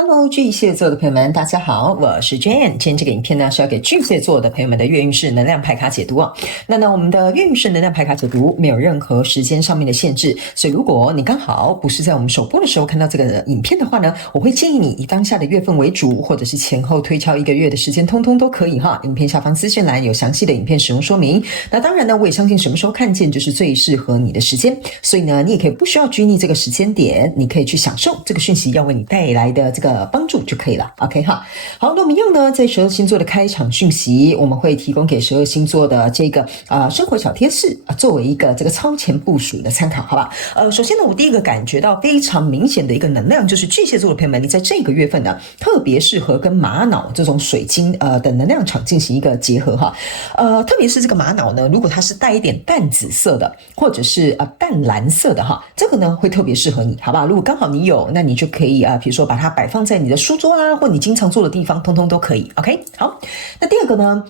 Hello，巨蟹座的朋友们，大家好，我是 Jane。今天这个影片呢是要给巨蟹座的朋友们的月运势能量牌卡解读哦。那我们的月运势能量牌卡解读没有任何时间上面的限制，所以如果你刚好不是在我们首播的时候看到这个影片的话呢，我会建议你以当下的月份为主，或者是前后推敲1个月的时间，通通都可以哈。影片下方资讯栏有详细的影片使用说明。那当然呢，我也相信什么时候看见就是最适合你的时间，所以呢，你也可以不需要拘泥这个时间点，你可以去享受这个讯息要为你带来的这个帮助就可以了 ，OK 哈。好，那我们一样呢，在12星座的开场讯息，我们会提供给12星座的这个生活小贴士作为一个这个超前部署的参考，好吧？首先呢，我第一个感觉到非常明显的一个能量，就是巨蟹座的朋友们，你在这个月份呢，特别适合跟玛瑙这种水晶的能量场进行一个结合哈。特别是这个玛瑙呢，如果它是带一点淡紫色的，或者是淡蓝色的哈，这个呢会特别适合你，好吧？如果刚好你有，那你就可以比如说把它摆放在你的书桌啦，或你经常坐的地方，通通都可以。OK， 好。那第二个呢？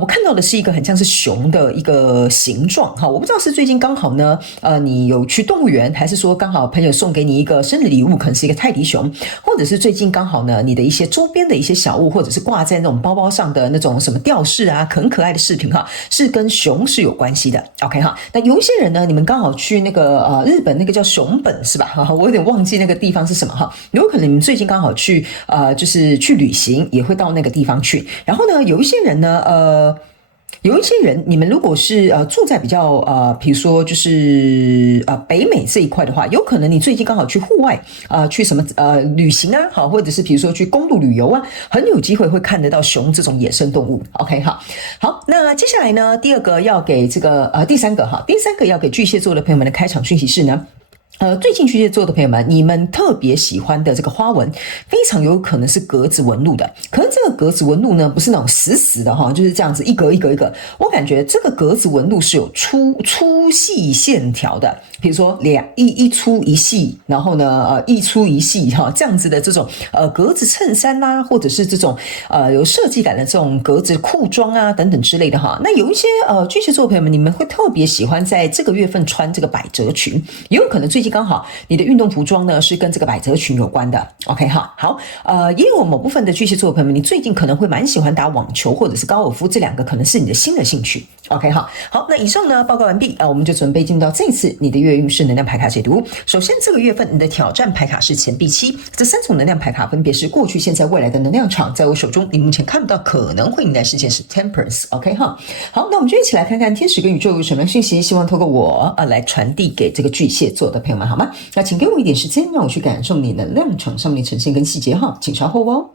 我看到的是一个很像是熊的一个形状哈，我不知道是最近刚好呢，你有去动物园，还是说刚好朋友送给你一个生日礼物，可能是一个泰迪熊，或者是最近刚好呢，你的一些周边的一些小物，或者是挂在那种包包上的那种什么吊饰啊，很可爱的饰品哈，是跟熊是有关系的。OK 哈，那有一些人呢，你们刚好去那个日本那个叫熊本是吧？我有点忘记那个地方是什么哈，有可能你们最近刚好去就是去旅行，也会到那个地方去。然后呢，有一些人呢，有一些人，你们如果是住在比较比如说就是北美这一块的话，有可能你最近刚好去户外去什么旅行啊，好，或者是比如说去公路旅游啊，很有机会会看得到熊这种野生动物。OK， 好，那接下来呢，第三个要给巨蟹座的朋友们的开场讯息是呢。最近巨蟹座的朋友们，你们特别喜欢的这个花纹，非常有可能是格子纹路的。可是这个格子纹路呢，不是那种死死的哈，就是这样子一格一格一格。我感觉这个格子纹路是有粗细线条的，比如说一粗一细，然后呢一粗一细哈，这样子的这种格子衬衫啦，或者是这种有设计感的这种格子裤装啊等等之类的哈。那有一些巨蟹座的朋友们，你们会特别喜欢在这个月份穿这个百褶裙，也有可能最近刚好你的运动服装呢是跟这个百褶裙有关的。 OK 哈，好，也有某部分的巨蟹座的朋友们，你最近可能会蛮喜欢打网球或者是高尔夫，这两个可能是你的新的兴趣。 OK 哈，好，那以上呢报告完毕我们就准备进入到这一次你的月运势能量牌卡解读。首先这个月份你的挑战牌卡是钱币7，这3种能量牌卡分别是过去现在未来的能量场，在我手中你目前看不到可能会迎来事件是 Temperance。 OK 哈，好，那我们就一起来看看天使跟宇宙有什么讯息，希望透过我来传递给这个巨蟹座的朋友们好吗？那请给我一点时间，让我去感受你能量场上面的呈现跟细节哈，请稍后哦。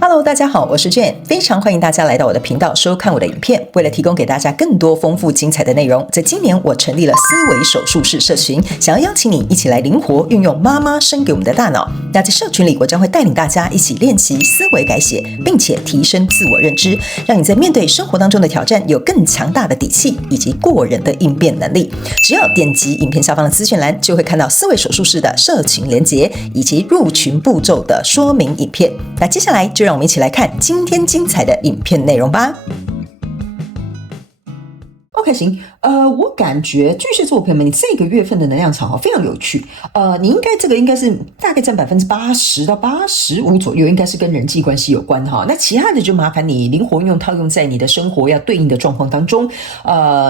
Hello， 大家好，我是 Jane， 非常欢迎大家来到我的频道收看我的影片。为了提供给大家更多丰富精彩的内容，在今年我成立了思维手术室社群，想要邀请你一起来灵活运用妈妈生给我们的大脑。那在社群里，我将会带领大家一起练习思维改写，并且提升自我认知，让你在面对生活当中的挑战有更强大的底气以及过人的应变能力。只要点击影片下方的资讯栏，就会看到思维手术室的社群连结以及入群步骤的说明影片。那接下来就让我们一起来看今天精彩的影片内容吧。OK， 行，我感觉巨蟹座朋友们，你这个月份的能量场非常有趣。你应该是大概占80%到85%左右，应该是跟人际关系有关哈。那其他的就麻烦你灵活运用套用在你的生活要对应的状况当中。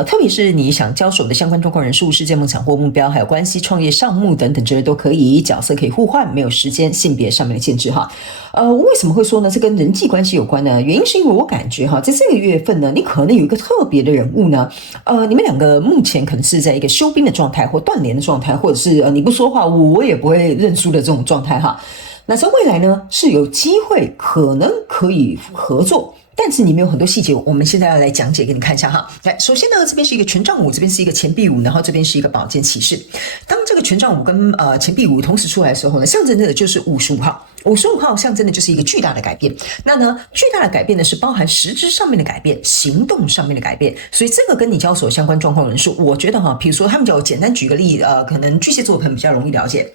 特别是你想交手的相关状况人数、事件、梦想或目标，还有关系、创业、项目等等这些都可以，角色可以互换，没有时间、性别上面的限制哈。我为什么会说呢？这跟人际关系有关呢？原因是因为我感觉哈，在这个月份呢，你可能有一个特别的人物呢。你们两个目前可能是在一个休兵的状态，或断联的状态，或者是你不说话，我也不会认输的这种状态哈。那在未来呢，是有机会可能可以合作。但是里面有很多细节，我们现在要来讲解给你看一下哈。来，首先呢，这边是一个权杖5，这边是一个钱币5，然后这边是一个宝剑骑士。当这个权杖5跟钱币5同时出来的时候呢，象征的就是55号。55号象征的就是一个巨大的改变。那呢，巨大的改变呢是包含实质上面的改变，行动上面的改变。所以这个跟你交手相关状况人数，我觉得哈，比如说他们就简单举个例，可能巨蟹座的朋友比较容易了解。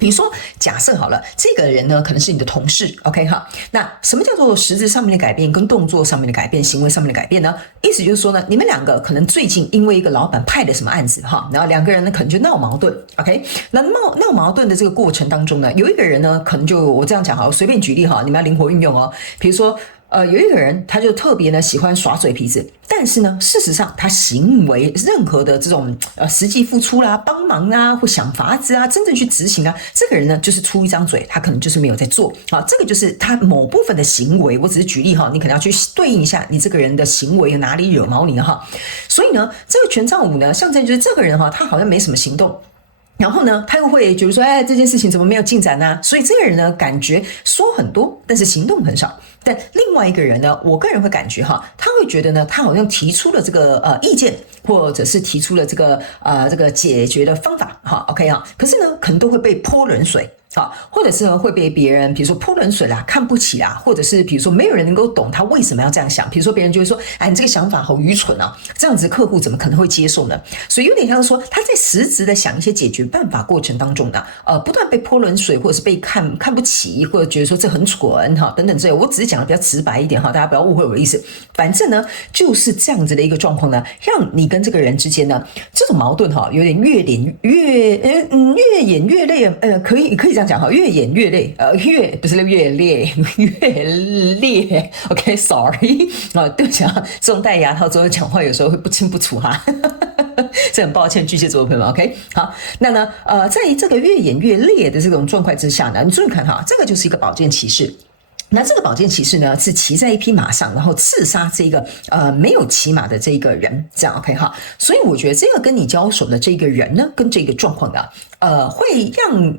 比如说，假设好了，这个人呢可能是你的同事 ，OK 哈。那什么叫做实质上面的改变跟动作上面的改变、行为上面的改变呢？意思就是说呢，你们两个可能最近因为一个老板派的什么案子哈，然后两个人呢可能就闹矛盾 ，OK。那闹矛盾的这个过程当中呢，有一个人呢可能就我这样讲哈，我随便举例哈，你们要灵活运用哦。比如说。有一个人，他就特别呢喜欢耍嘴皮子，但是呢，事实上他行为任何的这种实际付出啦、帮忙啊，或想法子啊，真正去执行啊，这个人呢就是出一张嘴，他可能就是没有在做啊。这个就是他某部分的行为，我只是举例哈，你可能要去对应一下你这个人的行为哪里惹毛你哈。所以呢，这个权杖五呢，象征就是这个人哈，他好像没什么行动。然后呢，他又会觉得说，哎，这件事情怎么没有进展呢？所以这个人呢，感觉说很多，但是行动很少。但另外一个人呢，我个人会感觉哈，他会觉得呢，他好像提出了这个意见，或者是提出了这个解决的方法哈 ，OK 啊，可是呢，可能都会被泼冷水。啊，或者是会被别人，比如说泼冷水啦、看不起啦，或者是比如说没有人能够懂他为什么要这样想。比如说别人就会说：“哎，你这个想法好愚蠢啊！这样子客户怎么可能会接受呢？”所以有点像是说他在实质的想一些解决办法过程当中呢，不断被泼冷水，或者是被看不起，或者觉得说这很蠢哈等等这些。我只是讲的比较直白一点哈，大家不要误会我的意思。反正呢，就是这样子的一个状况呢，让你跟这个人之间呢，这种矛盾哈，有点越演越烈，可以这样讲哈，越演越烈，不是越烈越烈 ，OK sorry 啊，对不起啊，这种戴牙套之后讲话有时候会不清不楚哈。这很抱歉，巨蟹座的朋友们 ，OK， 好，那呢，在这个越演越烈的这种状况之下呢，你注意看哈，这个就是一个宝剑骑士。那这个宝剑骑士呢，是骑在一匹马上，然后刺杀这个没有骑马的这个人，这样 OK 哈。所以我觉得这个跟你交手的这个人呢，跟这个状况的会让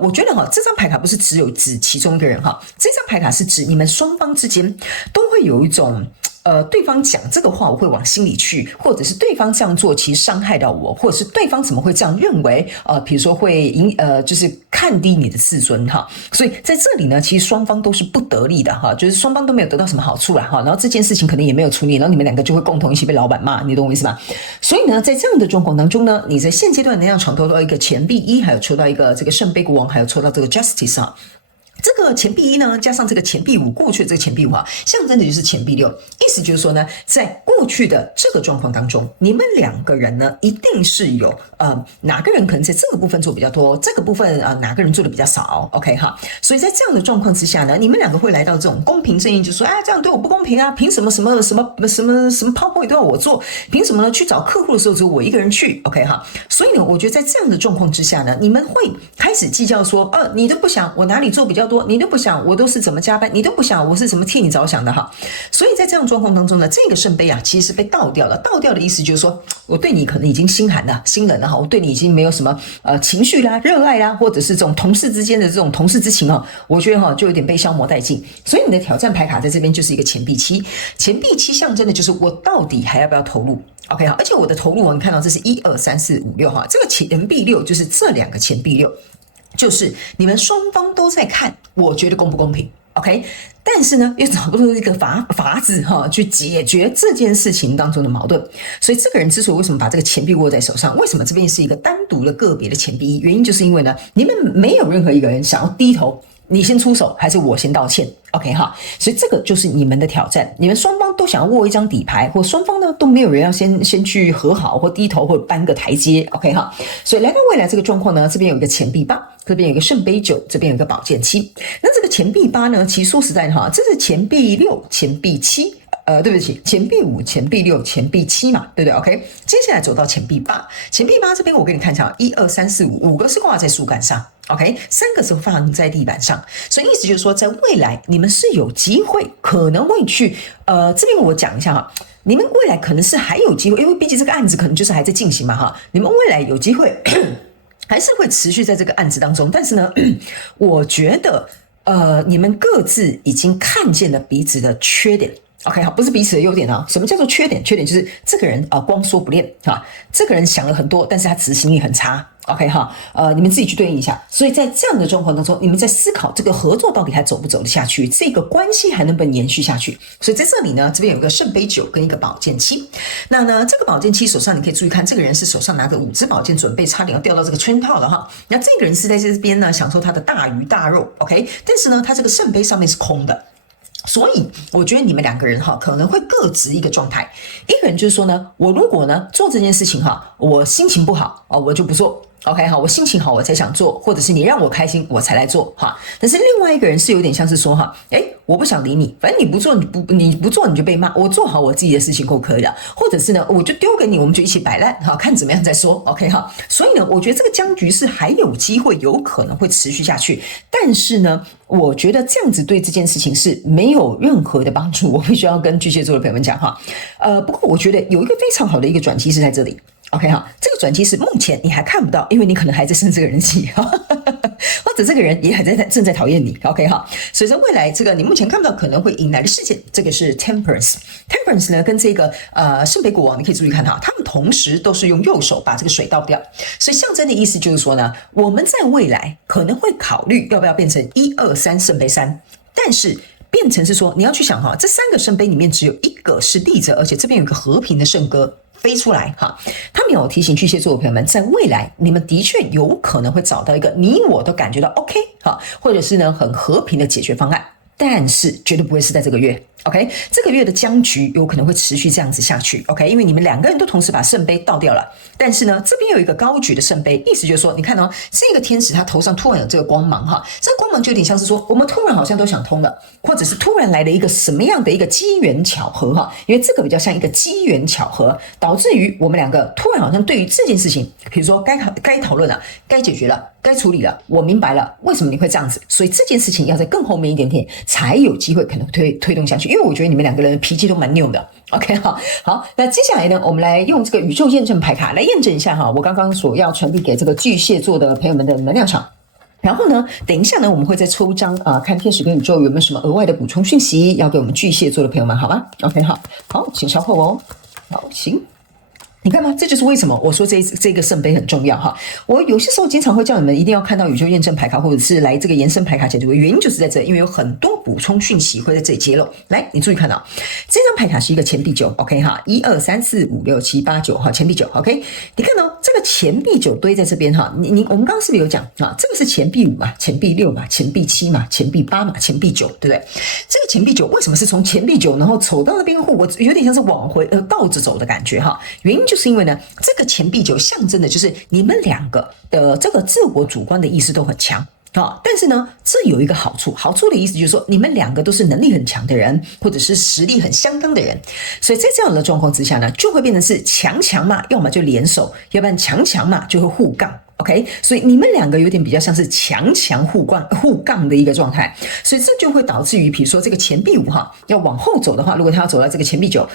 我觉得哈，这张牌卡不是只其中一个人哈，这张牌卡是指你们双方之间都会有一种。对方讲这个话我会往心里去，或者是对方这样做其实伤害到我，或者是对方怎么会这样认为？比如说会就是看低你的自尊哈。所以在这里呢，其实双方都是不得利的哈，就是双方都没有得到什么好处啦哈。然后这件事情可能也没有处理，然后你们两个就会共同一起被老板骂，你懂我意思吗？所以呢，在这样的状况当中呢，你在现阶段能量场抽到一个钱币一，还有抽到一个这个圣杯国王，还有抽到这个 Justice 啊。这个钱币一呢，加上这个钱币五，过去的这个钱币五啊，象征的就是钱币六，意思就是说呢，在过去的这个状况当中，你们两个人呢，一定是有哪个人可能在这个部分做比较多，这个部分哪个人做的比较少 ，OK 哈，所以在这样的状况之下呢，你们两个会来到这种公平正义，就说这样对我不公平啊，凭什么PowerPoint都要我做，凭什么呢？去找客户的时候只有我一个人去 ，OK 哈，所以呢，我觉得在这样的状况之下呢，你们会开始计较说，你都不想我哪里做比较多，你都不想我都是怎么加班，你都不想我是怎么替你着想的哈。所以在这样的状况当中呢，这个圣杯啊其实是被倒掉了。倒掉的意思就是说，我对你可能已经心寒了、心冷了哈，我对你已经没有什么情绪啦、热爱啦，或者是这种同事之间的这种同事之情哈，我觉得哈就有点被消磨殆尽。所以你的挑战牌卡在这边就是一个钱币七，钱币七象征的就是我到底还要不要投入。OK 好，而且我的投入你看到这是1、2、3、4、5、6哈，这个钱币六就是这两个钱币六。就是你们双方都在看，我觉得公不公平 ，OK？ 但是呢，又找不出一个法子哈，去解决这件事情当中的矛盾。所以这个人之所以为什么把这个钱币握在手上，为什么这边是一个单独的个别的钱币？原因就是因为呢，你们没有任何一个人想要低头。你先出手还是我先道歉 ？OK 哈，所以这个就是你们的挑战。你们双方都想要握一张底牌，或双方呢都没有人要先去和好或低头或搬个台阶 ，OK 哈。所以来到未来这个状况呢，这边有一个钱币8，这边有一个圣杯9，这边有一个宝剑7。那这个钱币8呢，其实说实在的哈，这是钱币6、钱币7。对不起，钱币5、钱币6、钱币7嘛，对不对 ？OK， 接下来走到钱币8，钱币8这边我给你看一下，1、2、3、4、5，5个是挂在树干上 ，OK， 3个是放在地板上，所以意思就是说，在未来你们是有机会，可能会去，这边我讲一下哈，你们未来可能是还有机会，因为毕竟这个案子可能就是还在进行嘛哈，你们未来有机会还是会持续在这个案子当中，但是呢，我觉得你们各自已经看见了彼此的缺点。OK 好，不是彼此的优点啊。什么叫做缺点？缺点就是这个人光说不练啊，这个人想了很多，但是他执行力很差。OK 哈，你们自己去对应一下。所以在这样的状况当中，你们在思考这个合作到底还走不走得下去，这个关系还能不能延续下去。所以在这里呢，这边有个圣杯9跟一个宝剑7。那呢，这个宝剑7手上你可以注意看，这个人是手上拿着5支宝剑，准备差点要掉到这个圈套了哈。那这个人是在这边呢，享受他的大鱼大肉 ，OK。但是呢，他这个圣杯上面是空的。所以我觉得你们两个人哈可能会各执一个状态，一个人就是说呢，我如果呢做这件事情哈，我心情不好我就不做。OK 好，我心情好我才想做，或者是你让我开心我才来做哈。但是另外一个人是有点像是说哈，我不想理你，反正你不做你不做你就被骂，我做好我自己的事情够可以了，或者是呢我就丢给你，我们就一起摆烂哈，看怎么样再说 OK 哈。所以呢，我觉得这个僵局是还有机会，有可能会持续下去，但是呢，我觉得这样子对这件事情是没有任何的帮助，我必须要跟巨蟹座的朋友们讲哈。不过我觉得有一个非常好的一个转机是在这里。OK 哈，这个转机是目前你还看不到，因为你可能还在生这个人气，或者这个人也还正在讨厌你。OK 哈，所以在未来这个你目前看不到可能会迎来的事件，这个是 Temperance 呢跟这个圣杯国王，你可以注意看哈，他们同时都是用右手把这个水倒掉，所以象征的意思就是说呢，我们在未来可能会考虑要不要变成1、2、3圣杯3，但是变成是说你要去想哈，这3个圣杯里面只有一个是立着，而且这边有一个和平的圣歌飞出来哈，他们有提醒巨蟹座的朋友们，在未来你们的确有可能会找到一个你我都感觉到 OK 哈，或者是呢很和平的解决方案，但是绝对不会是在这个月。OK， 这个月的僵局有可能会持续这样子下去。OK， 因为你们两个人都同时把圣杯倒掉了，但是呢，这边有一个高举的圣杯，意思就是说，你看哦，这个天使他头上突然有这个光芒哈，这个光芒就有点像是说，我们突然好像都想通了，或者是突然来了一个什么样的一个机缘巧合哈，因为这个比较像一个机缘巧合，导致于我们两个突然好像对于这件事情，比如说该讨论了，该解决了，该处理了，我明白了为什么你会这样子，所以这件事情要在更后面一点点才有机会可能推动下去。因为我觉得你们两个人的脾气都蛮拗的 ，OK 好，那接下来呢，我们来用这个宇宙验证牌卡来验证一下哈，我刚刚所要传递给这个巨蟹座的朋友们的能量场。然后呢，等一下呢，我们会再抽张看天使跟宇宙有没有什么额外的补充讯息要给我们巨蟹座的朋友们，好吗 ？OK 好，请稍后哦。好，行。你看吗？这就是为什么我说这个圣杯很重要哈。我有些时候经常会叫你们一定要看到宇宙验证牌卡，或者是来这个延伸牌卡解读的原因就是在这，因为有很多补充讯息会在这里揭露。来，你注意看到这张牌卡是一个钱币9 ，OK 哈，1、2、3、4、5、6、7、8、9哈，钱币9 ，OK。你看到这个钱币9堆在这边哈，我们刚刚是不是有讲啊？这个是钱币5嘛，钱币6嘛，钱币7嘛，钱币8嘛，钱币9，对不对？这个钱币9为什么是从钱币9然后走到那边后，我有点像是往回倒着走的感觉哈？原因就是因为呢，这个钱币9象征的就是你们两个的这个自我主观的意识都很强。但是呢，这有一个好处，好处的意思就是说，你们两个都是能力很强的人，或者是实力很相当的人，所以在这样的状况之下呢，就会变成是强嘛，要么就联手，要不然强嘛就会互杠。OK， 所以你们两个有点比较像是强互杠的一个状态，所以这就会导致于，比如说这个钱币5哈，要往后走的话，如果他要走到这个钱币9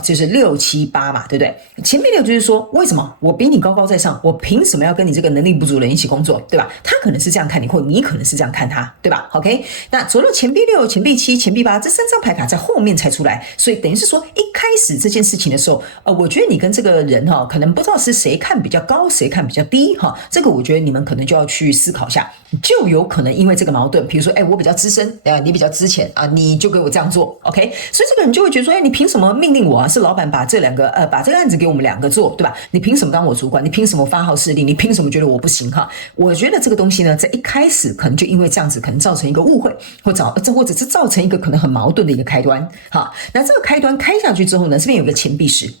就是6、7、8嘛，对不对？钱币6就是说，为什么我比你高高在上，我凭什么要跟你这个能力不足的人一起工作，对吧？他可能是这样看你，或你可能是这样看他，对吧 ？OK， 那走到钱币6、钱币7、钱币8这3张牌卡在后面才出来，所以等于是说一开始这件事情的时候，我觉得你跟这个人哈，可能不知道是谁看比较高，谁看比较低哈。这个我觉得你们可能就要去思考一下，就有可能因为这个矛盾，比如说，我比较资深，你比较资浅啊，你就给我这样做 ，OK？ 所以这个人就会觉得说，你凭什么命令我啊？是老板把这个案子给我们两个做，对吧？你凭什么当我主管？你凭什么发号施令？你凭什么觉得我不行哈？我觉得这个东西呢，在一开始可能就因为这样子，可能造成一个误会，或者是造成一个可能很矛盾的一个开端。好，那这个开端开下去之后呢，这边有一个钱币10。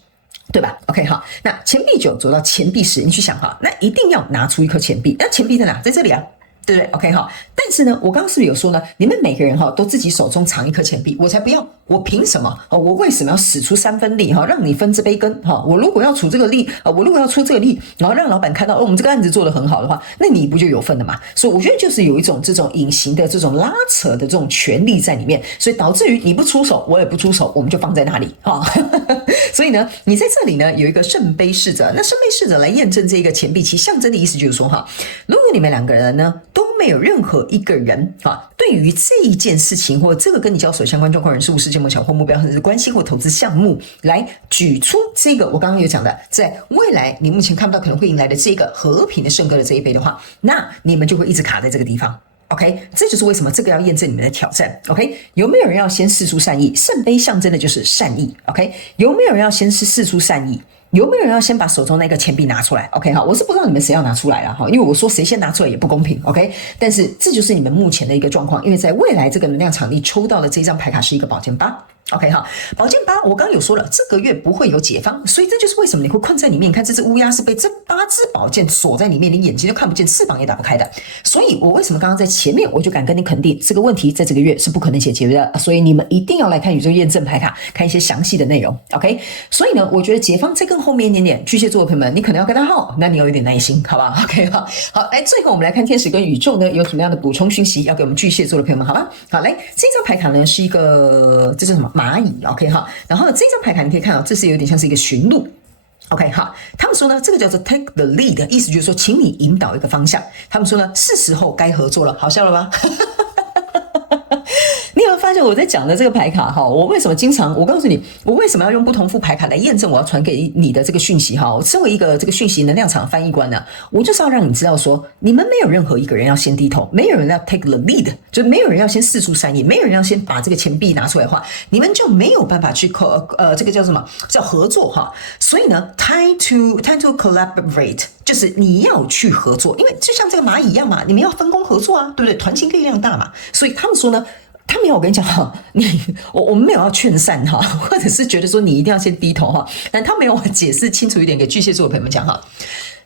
对吧 ？OK 好，那钱币9走到钱币10，你去想哈，那一定要拿出一颗钱币，那钱币在哪？在这里啊。对不对 ？OK 哈，但是呢，我刚刚是不是有说呢？你们每个人哈都自己手中藏一颗钱币，我才不要！我凭什么？我为什么要使出3分力哈，让你分这杯羹哈？我如果要出这个力，我如果要出这个力，然后让老板看到我们这个案子做得很好的话，那你不就有份了嘛？所以我觉得就是有一种这种隐形的这种拉扯的这种权力在里面，所以导致于你不出手，我也不出手，我们就放在那里哈。所以呢，你在这里呢有一个圣杯侍者，那圣杯侍者来验证这个钱币7象征的意思就是说哈，如果你们两个人呢都没有任何一一个人对于这一件事情或这个跟你交手相关状况、人事物、事件、梦想或目标，或者是关系或投资项目，来举出这个我刚刚有讲的，在未来你目前看不到可能会迎来的这个和平的圣歌的这一杯的话，那你们就会一直卡在这个地方。OK， 这就是为什么这个要验证你们的挑战。OK， 有没有人要先释出善意？圣杯象征的就是善意。OK， 有没有人要先释出善意？有没有人要先把手中那个钱币拿出来 ？OK， 好，我是不知道你们谁要拿出来了哈，因为我说谁先拿出来也不公平 ，OK？ 但是这就是你们目前的一个状况，因为在未来这个能量场地抽到的这张牌卡是一个宝剑八。OK 哈，宝剑八，我刚刚有说了，这个月不会有解放，所以这就是为什么你会困在里面。你看这只乌鸦是被这8只宝剑锁在里面，你眼睛都看不见，翅膀也打不开的。所以我为什么刚刚在前面我就敢跟你肯定，这个问题在这个月是不可能解决的。所以你们一定要来看宇宙验证牌卡，看一些详细的内容。OK， 所以呢，我觉得解放再更后面一点点，巨蟹座的朋友们，你可能要跟他耗，那你要有点耐心，好不好 ？OK 哈，好，来最后我们来看天使跟宇宙呢有什么样的补充讯息要给我们巨蟹座的朋友们，好吧？好，来这张牌卡呢是一个这是什么蚂蚁 ？OK 哈。然后呢，这张牌卡你可以看到，这是有点像是一个驯鹿。OK 好，他们说呢，这个叫做 take the lead， 意思就是说，请你引导一个方向。他们说呢，是时候该合作了，好笑了吧？你有没有发现我在讲的这个牌卡哈？我为什么经常？我告诉你，我为什么要用不同副牌卡来验证我要传给你的这个讯息哈？我身为一个这个讯息能量场翻译官呢，我就是要让你知道说，你们没有任何一个人要先低头，没有人要 take the lead， 就没有人要先释出善意，没有人要先把这个钱币拿出来的话，你们就没有办法去这个叫什么叫合作哈？所以呢 time to collaborate， 就是你要去合作，因为就像这个蚂蚁一样嘛，你们要分工合作啊，对不对？团结力量大嘛，所以他们说呢。他没有，我跟你讲哈，我们没有要劝善哈，或者是觉得说你一定要先低头哈，但他没有解释清楚一点给巨蟹座的朋友们讲哈，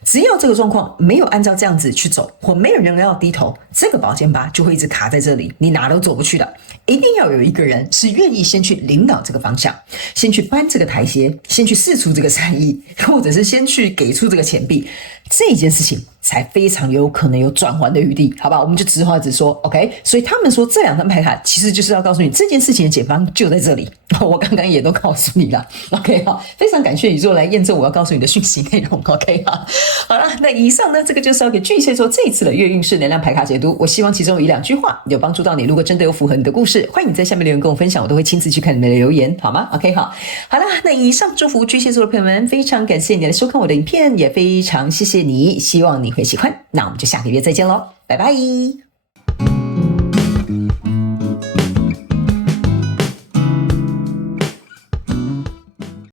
只要这个状况没有按照这样子去走，或没有人要低头，这个宝剑八就会一直卡在这里，你哪都走不去的。一定要有一个人是愿意先去领导这个方向，先去搬这个台阶，先去释出这个善意，或者是先去给出这个钱币，这件事情才非常有可能有转圜的余地，好吧？我们就直话直说 ，OK？ 所以他们说这2张牌卡其实就是要告诉你这件事情的解方就在这里，我刚刚也都告诉你了 ，OK 哈？非常感谢宇宙来验证我要告诉你的讯息内容 ，OK 哈？好了，那以上呢，这个就是要给巨蟹座这一次的月运势能量牌卡解读，我希望其中有1-2句话有帮助到你，如果真的有符合你的故事，欢迎你在下面留言跟我分享，我都会亲自去看你们的留言，好吗 ？OK 好，好了，那以上祝福巨蟹座的朋友们，非常感谢你来收看我的影片，也非常谢谢你，希望你会喜欢，那我们就下个月再见喽，拜拜。